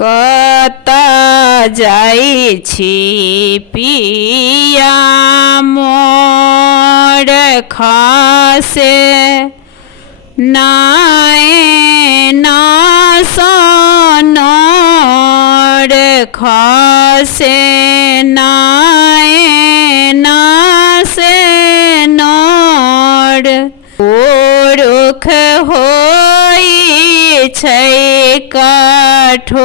कत जाइ छी पिया मोर खसे नाए ना सोनोर खसे नाए ना से नोर पुरुख होई छै कठोर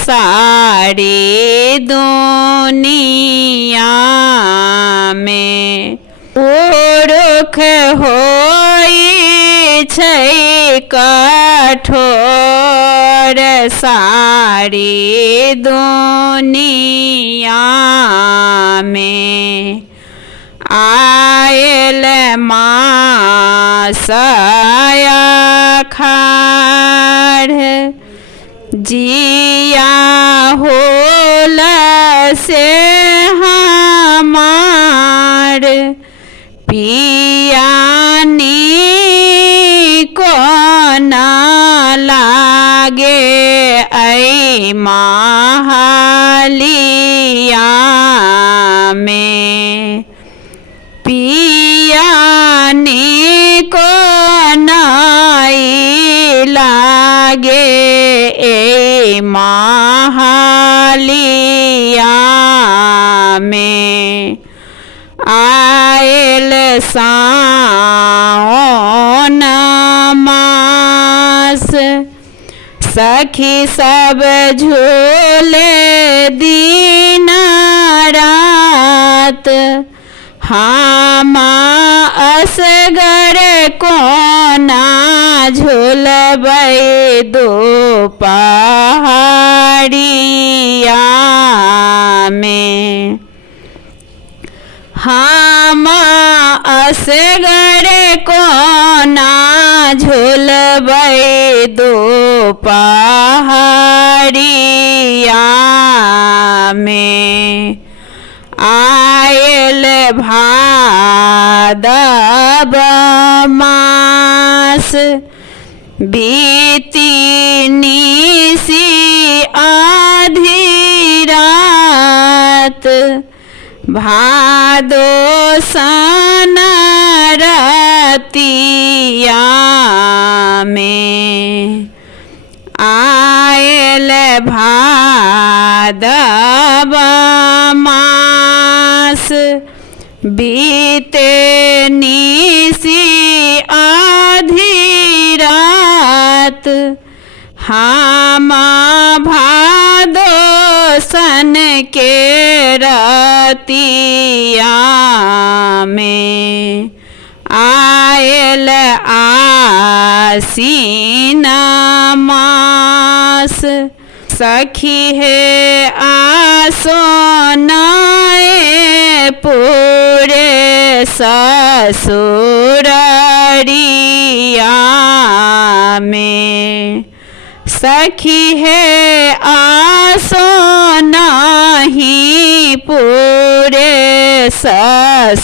सारी दुनिया में पुरुख होई छै कठोर सारी दुनिया में आयल मासया खाड़ जिया होल से हमार पियानी को ना लागे ऐ महालिया में पियानी को नाई लागे ए महालिया में आयल साओन मास सखी सब झूले दिन रात हामा असगर कोना झूलबै दो पहाड़िया में हामा असगर कोना झूलबै दो पहाड़िया में आयल भादव मास बीती निसी आधी रात भादो सन रतिया में आयल भादव मास बीते निसी आधी रात हामा भादो सन के रतिया में आयल आसीन मास सखी है आसो नाए पूरे ससुररिया में सखी है आसो नहीं पूरे ससुररिया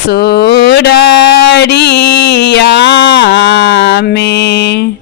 में।